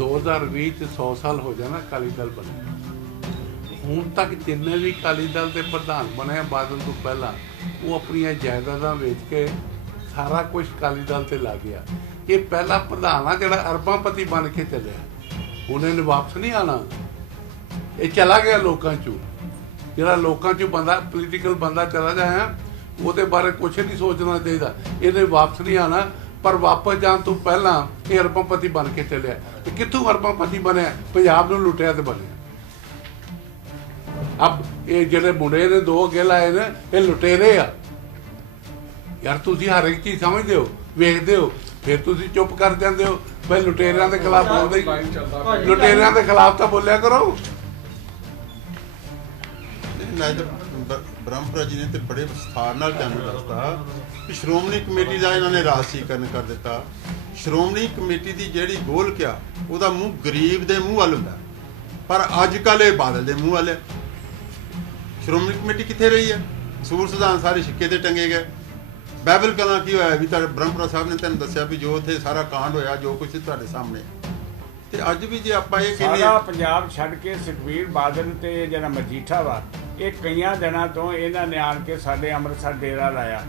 2020 ਚ 100 ਸਾਲ ਹੋ ਜਾਣਾ ਅਕਾਲੀ ਦਲ ਬਣੇ ਹੁਣ ਤੱਕ ਜਿੰਨੇ ਵੀ ਅਕਾਲੀ ਦਲ ਦੇ ਪ੍ਰਧਾਨ ਬਣੇ ਬਾਦਲ ਤੋਂ ਪਹਿਲਾਂ, ਉਹ ਆਪਣੀਆਂ ਜਾਇਦਾਦਾਂ ਵੇਚ ਕੇ ਸਾਰਾ ਕੁਝ ਅਕਾਲੀ ਦਲ ਤੇ ਲਾ ਗਿਆ। ਇਹ ਪਹਿਲਾ ਪ੍ਰਧਾਨ ਆ ਜਿਹੜਾ ਅਰਬਾਂਪਤੀ ਬਣ ਕੇ ਚੱਲਿਆ। ਹੁਣ ਇਹਨੇ ਵਾਪਸ ਨਹੀਂ ਆਣਾ ਇਹ ਚਲਾ ਗਿਆ ਲੋਕਾਂ ਚੋਂ। ਜਿਹੜਾ ਲੋਕਾਂ ਚੋਂ ਬੰਦਾ ਪੋਲੀਟੀਕਲ ਬੰਦਾ ਚਲਾ ਜਾਇਆ ਉਹਦੇ ਬਾਰੇ ਕੁਝ ਨਹੀਂ ਸੋਚਣਾ ਚਾਹੀਦਾ। ਇਹਨੇ ਵਾਪਸ ਨਹੀਂ ਆਣਾ ਪਰ ਵਾਪਸ ਜਾਣ ਤੋਂ ਪਹਿਲਾਂ ਇਹ ਅਰਬਾਂਪਤੀ ਬਣ ਕੇ ਚੱਲਿਆ। ਤੇ ਕਿੱਥੋਂ ਅਰਬਾਂਪਤੀ ਬਣਿਆ? ਪੰਜਾਬ ਨੂੰ ਲੁੱਟਿਆ ਤੇ ਬਣਿਆ। ਅਬ ਇਹ ਜਿਹੜੇ ਮੁੰਡੇ ਨੇ ਦੋ ਅੱਗੇ ਲਾਏ ਨੇ ਇਹ ਲੁਟੇਰੇ ਆ। ਯਾਰ ਤੁਸੀਂ ਹਰ ਇੱਕ ਚੀਜ਼ ਸਮਝਦੇ ਹੋ ਵੇਖਦੇ ਹੋ ਫਿਰ ਤੁਸੀਂ ਚੁੱਪ ਕਰ ਜਾਂਦੇ ਹੋ। ਬਈ ਲੁਟੇਰਿਆਂ ਦੇ ਖਿਲਾਫ ਬੋਲਦੇ ਲੁਟੇਰਿਆਂ ਦੇ ਖਿਲਾਫ ਤਾਂ ਬੋਲਿਆ ਕਰੋ। ਬ੍ਰਹਮਪੁਰਾ ਜੀ ਨੇ ਤੇ ਬੜੇ ਵਿਸਥਾਰ ਨਾਲ ਤੁਹਾਨੂੰ ਦੱਸਤਾ ਕਿ ਸ਼੍ਰੋਮਣੀ ਕਮੇਟੀ ਦਾ ਇਹਨਾਂ ਨੇ ਰਾਜਸੀਕਰਨ ਕਰ ਦਿੱਤਾ। ਸ਼੍ਰੋਮਣੀ ਕਮੇਟੀ ਦੀ ਜਿਹੜੀ ਗੋਲ ਕਿਆ ਉਹਦਾ ਮੂੰਹ ਗਰੀਬ ਦੇ ਮੂੰਹ ਵੱਲ ਹੁੰਦਾ। ਪਰ ਅੱਜ ਕੱਲ ਇਹ ਬਾਦਲ ਦੇ ਮੂੰਹ ਵੱਲ ਹੈ। ਸ਼੍ਰੋਮਣੀ ਕਮੇਟੀ ਕਿੱਥੇ ਰਹੀ ਹੈ? ਸੂਰ ਸਿਧਾਂਤ ਸਾਰੇ ਸਿੱਕੇ ਤੇ ਟੰਗੇ ਗਏ। ਬਾਈਬਲ ਕਲਾਂ ਕੀ ਹੋਇਆ? ਵੀ ਤੁਹਾਡੇ ਬ੍ਰਹਮਪੁਰਾ ਸਾਹਿਬ ਨੇ ਤੁਹਾਨੂੰ ਦੱਸਿਆ ਵੀ ਜੋ ਉੱਥੇ ਸਾਰਾ ਕਾਂਡ ਹੋਇਆ ਜੋ ਕੁਝ ਤੁਹਾਡੇ ਸਾਹਮਣੇ। ਤੇ ਅੱਜ ਵੀ ਜੇ ਆਪਾਂ ਇਹ ਕਹਿੰਦੇ ਸਾਰਾ ਪੰਜਾਬ ਛੱਡ ਕੇ ਸੁਖਬੀਰ ਬਾਦਲ ਤੇ ਜਿਹੜਾ ਮਜੀਠਾ ਵਾ ਇਹ ਕਈਆਂ ਦਿਨਾਂ ਤੋਂ ਇਹਨਾਂ ਨੇ ਆਣ ਕੇ ਸਾਡੇ ਅੰਮ੍ਰਿਤਸਰ ਡੇਰਾ ਲਾਇਆ।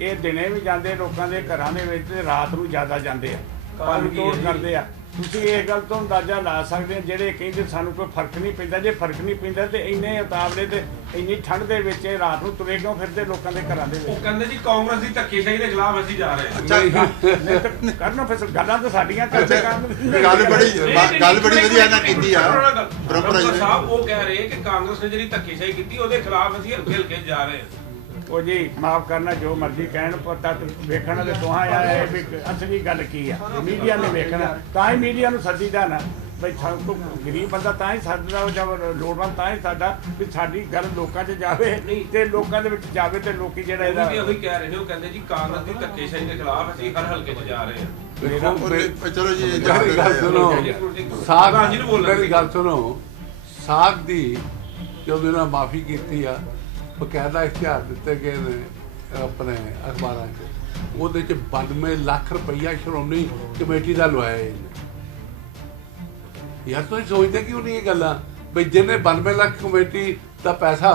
ਇਹ ਦਿਨੇ ਵੀ ਜਾਂਦੇ ਲੋਕਾਂ ਦੇ ਘਰਾਂ ਦੇ ਵਿੱਚ ਤੇ ਰਾਤ ਨੂੰ ਜ਼ਿਆਦਾ ਜਾਂਦੇ ਆ। ਪੰਨ ਤੋੜ ਕਰਦੇ ਆ। ਤੁਸੀਂ ਇਹ ਗੱਲ ਤੋਂ ਅੰਦਾਜ਼ਾ ਲਾ ਸਕਦੇ ਆ ਜਿਹੜੇ ਕਹਿੰਦੇ ਸਾਨੂੰ ਕੋਈ ਫ਼ਰਕ ਨਹੀਂ ਪੈਂਦਾ। ਜੇ ਫ਼ਰਕ ਨਹੀਂ ਪੈਂਦਾ ਤੇ ਇੰਨੇ ਉਤਾਵਲੇ ਤੇ ਇੰਨੀ ਠੰਡ ਦੇ ਵਿੱਚ ਇਹ ਰਾਤ ਨੂੰ ਤੁਰੇ ਕਿਉਂ ਫਿਰਦੇ ਲੋਕਾਂ ਦੇ ਘਰਾਂ ਦੇ ਉਹ ਵਿੱਚ ਕਹਿੰਦੇ ਜੀ ਕਾਂਗਰਸ ਦੀ ਧੱਕੇਸ਼ਾਹੀ ਦੇ ਖਿਲਾਫ ਅਸੀਂ ਜਾ ਰਹੇ ਹਾਂ। ਅੱਛਾ ਕਰਨ ਫਿਰ ਗੱਲਾਂ ਤਾਂ ਸਾਡੀਆਂ ਕਰਦੇ ਕਰਨ ਗੱਲ ਬੜੀ ਗੱਲ ਬੜੀ ਵਧੀਆ ਨਹੀਂ, ਨਾਲ ਕੀਤੀ ਆ। ਨੇ ਸਾਹਿਬ ਉਹ ਕਹਿ ਰਹੇ ਕਿ ਕਾਂਗਰਸ ਨੇ ਜਿਹੜੀ ਧੱਕੇਸ਼ਾਹੀ ਕੀਤੀ ਉਹਦੇ ਖਿਲਾਫ ਅਸੀਂ ਹਲਕੇ ਹਲਕੇ ਜਾ ਰਹੇ ਹਾਂ। ਉਹ ਜੀ ਮਾਫ ਕਰਨਾ ਜੋ ਮਰਜ਼ੀ ਕਹਿਣ ਪਰ ਤੱਕ ਵੇਖਣ ਵਾਲੇ ਤੁਹਾਂ ਆ ਇਹ ਵੀ ਅਸਲੀ ਗੱਲ ਕੀ ਆ? ਮੀਡੀਆ ਨੇ ਵੇਖਣਾ ਤਾਂ ਹੀ ਮੀਡੀਆ ਨੂੰ ਸੱਦੀਦਾ ਨਾ। ਬਈ ਸਾਨੂੰ ਤੋਂ ਗਰੀਬ ਬੰਦਾ ਤਾਂ ਹੀ ਸੱਦਦਾ ਉਹ ਜਦ ਲੋੜਵੰਦ ਤਾਂ ਹੀ ਸਾਡਾ ਵੀ ਸਾਡੀ ਗੱਲ ਲੋਕਾਂ 'ਚ ਜਾਵੇ ਤੇ ਲੋਕਾਂ ਦੇ ਵਿੱਚ ਜਾਵੇ ਤੇ ਲੋਕੀ ਜਿਹੜਾ ਉਹ ਵੀ ਇਹਦਾ ਉਹੀ ਕਹਿ ਰਹੇ ਨੇ ਉਹ ਕਹਿੰਦੇ ਜੀ ਕਾਂਗਰਸ ਦੀ ਧੱਕੇਸ਼ਾਹੀ ਦੇ ਖਿਲਾਫ ਅਸੀਂ ਹਰ ਹਲਕੇ 'ਚ ਜਾ ਰਹੇ ਹਾਂ। ਚਲੋ ਜੀ ਗੱਲ। ਸੁਣੋ। ਸਾਗ ਮੇਰੀ ਗੱਲ ਸੁਣੋ। ਸਾਗ ਦੀ ਜਦੋਂ ਇਹਨਾਂ ਮਾਫੀ ਕੀਤੀ ਆ ਬਕਾਇਦਾ ਇਸ਼ਤਿਹਾਰ ਦਿੱਤੇ ਗਏ ਨੇ ਆਪਣੇ ਅਖਬਾਰਾਂ 'ਚ। ਉਹਦੇ 'ਚ 92 ਲੱਖ ਰੁਪਈਆ ਸ਼੍ਰੋਮਣੀ ਕਮੇਟੀ ਦਾ ਲਵਾਇਆ ਇਹਨੇ ਯਾਰ ਤੁਸੀਂ ਸੋਚਦੇ ਕਿਉਂ ਨਹੀਂ ਇਹ ਗੱਲਾਂ? ਬਈ ਜਿਹਨੇ 92 ਲੱਖ ਕਮੇਟੀ ਦਾ ਪੈਸਾ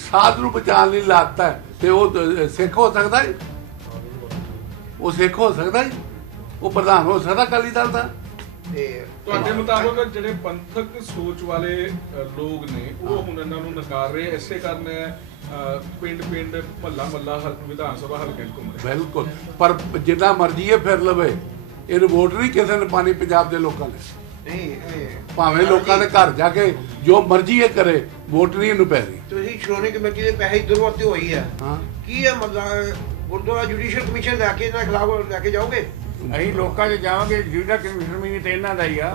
ਸਾਧ ਨੂੰ ਬਚਾਉਣ ਲਈ ਲਾਤਾ ਹੈ, ਤੇ ਉਹ ਸਿੱਖ ਹੋ ਸਕਦਾ ਹੈ ਉਹ ਸਿੱਖ ਹੋ ਸਕਦਾ ਹੈ ਉਹ ਪ੍ਰਧਾਨ ਹੋ ਸਕਦਾ ਅਕਾਲੀ ਦਲ ਦਾ? ਤੇ ਤੁਹਾਡੇ ਮੁਤਾਬਕ ਜਿਹੜੇ ਪੰਥਕ ਸੋਚ ਵਾਲੇ ਲੋਕ ਨੇ ਉਹ ਹੁਣ ਇਹਨਾਂ ਨੂੰ ਨਕਾਰ ਰਹੇ ਐਸੇ ਕਾਰਨ ਪਿੰਡ ਪਿੰਡ ਮੱਲਾ ਮੱਲਾ ਵਿਧਾਨ ਸਭਾ ਹਲਕੇ ਘੁੰਮ ਰਹੇ ਬਿਲਕੁਲ। ਪਰ ਜਿੰਨਾ ਮਰਜ਼ੀ ਇਹ ਫਿਰ ਲਵੇ ਇਹਨੂੰ ਵੋਟ ਨਹੀਂ ਕਿਸੇ ਨੇ ਪਾਣੀ ਪੰਜਾਬ ਦੇ ਲੋਕਾਂ ਨੇ। ਨਹੀਂ ਇਹ ਭਾਵੇਂ ਲੋਕਾਂ ਦੇ ਘਰ ਜਾ ਕੇ ਜੋ ਮਰਜ਼ੀ ਇਹ ਕਰੇ ਵੋਟ ਨਹੀਂ ਇਹਨੂੰ ਪੈ ਰਹੀ। ਤੁਸੀਂ ਸ਼੍ਰੋਮਣੀ ਕਮੇਟੀ ਦੇ ਪੈਸੇ ਦੁਰਵਰਤੇ ਹੋਈ ਹੈ ਹਾਂ। ਕੀ ਹੈ ਮਤਲਬ ਗੁਰਦੁਆਰਾ ਜੁਡੀਸ਼ੀਅਲ ਕਮਿਸ਼ਨ ਲੈ ਕੇ ਇਹਨਾਂ ਖਿਲਾਫ ਲੈ ਕੇ ਜਾਓਗੇ? ਅਸੀਂ ਲੋਕਾਂ 'ਚ ਜਾਵਾਂਗੇ ਜਿਹੜਾ ਕਮਿਸ਼ਨ ਵੀ ਤੇ ਇਹਨਾਂ ਦਾ ਹੀ ਆ।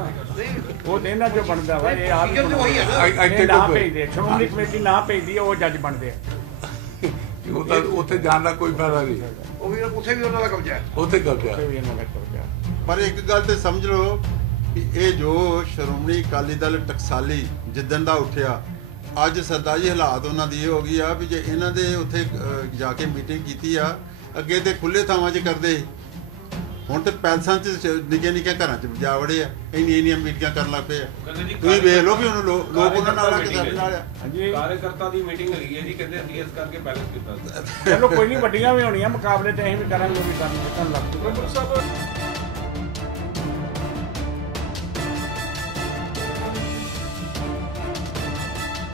ਉਹ ਤੇ ਇਹਨਾਂ 'ਚੋਂ ਬਣਦਾ ਵਾ ਇਹ ਆਪ ਹੈ ਨਾ। ਭੇਜਦੇ ਸ਼੍ਰੋਮਣੀ ਕਮੇਟੀ ਨਾ ਭੇਜਦੀ ਉਹ ਜੱਜ ਬਣਦੇ ਆ। ਉਹ ਤਾਂ ਉੱਥੇ ਜਾਣ ਦਾ ਕੋਈ ਫਾਇਦਾ ਨਹੀਂ। ਉਹ ਵੀ ਉੱਥੇ ਵੀ ਉਹਨਾਂ ਦਾ ਕਬਜ਼ਾ ਹੈ। ਉੱਥੇ ਕਬਜ਼ਾ ਉੱਥੇ ਵੀ ਇਹਨਾਂ ਦਾ ਕਬਜ਼ਾ ਪਰ ਇੱਕ ਗੱਲ ਤੇ ਸਮਝ ਲਓ ਕਿ ਇਹ ਜੋ ਸ਼੍ਰੋਮਣੀ ਅਕਾਲੀ ਦਲ ਟਕਸਾਲੀ ਜਿੱਦਣ ਦਾ ਉੱਠਿਆ ਅੱਜ ਸਰਦਾਰ ਜੀ ਹਾਲਾਤ ਉਹਨਾਂ ਦੀ ਇਹ ਹੋ ਗਈ ਆ ਵੀ ਜੇ ਇਹਨਾਂ ਦੇ ਉੱਥੇ ਜਾ ਕੇ ਮੀਟਿੰਗ ਕੀਤੀ ਆ ਅੱਗੇ ਤੇ ਖੁੱਲੇ ਥਾਵਾਂ 'ਚ ਕਰਦੇ। ਹੁਣ ਤੇ ਪੈਲਸਾਂ 'ਚ ਨਿੱਕੇ ਨਿੱਕੇ ਘਰਾਂ 'ਚ ਜਾ ਵੜੇ ਆ ਇੰਨੀਆਂ ਇੰਨੀਆਂ ਮੀਟਿੰਗਾਂ ਕਰਨ ਲੱਗ ਪਏ ਆ। ਤੁਸੀਂ ਵੇਖ ਲਓ ਵੀ ਹੁਣ ਲੋ- ਲੋਕ ਉਹਨਾਂ ਨਾਲ ਆ ਕੇ ਨਾਲ ਆ। ਹਾਂਜੀ। ਕਾਰਜਕਰਤਾ ਦੀ ਮੀਟਿੰਗ ਹੈਗੀ ਹੈ ਜੀ ਕਹਿੰਦੇ ਅਸੀਂ ਇਸ ਕਰਕੇ ਬੈਲੈਂਸ ਕੀਤਾ ਚਲੋ ਕੋਈ ਨਹੀਂ ਵੱਡੀਆਂ ਵੀ ਹੋਣੀਆਂ ਮੁਕਾਬਲੇ ਤੇ ਅਸੀਂ ਵੀ ਕਰਾਂਗੇ ਉਹ ਵੀ ਕਰਨ ਲੱਗ ਸਾਹਿਬ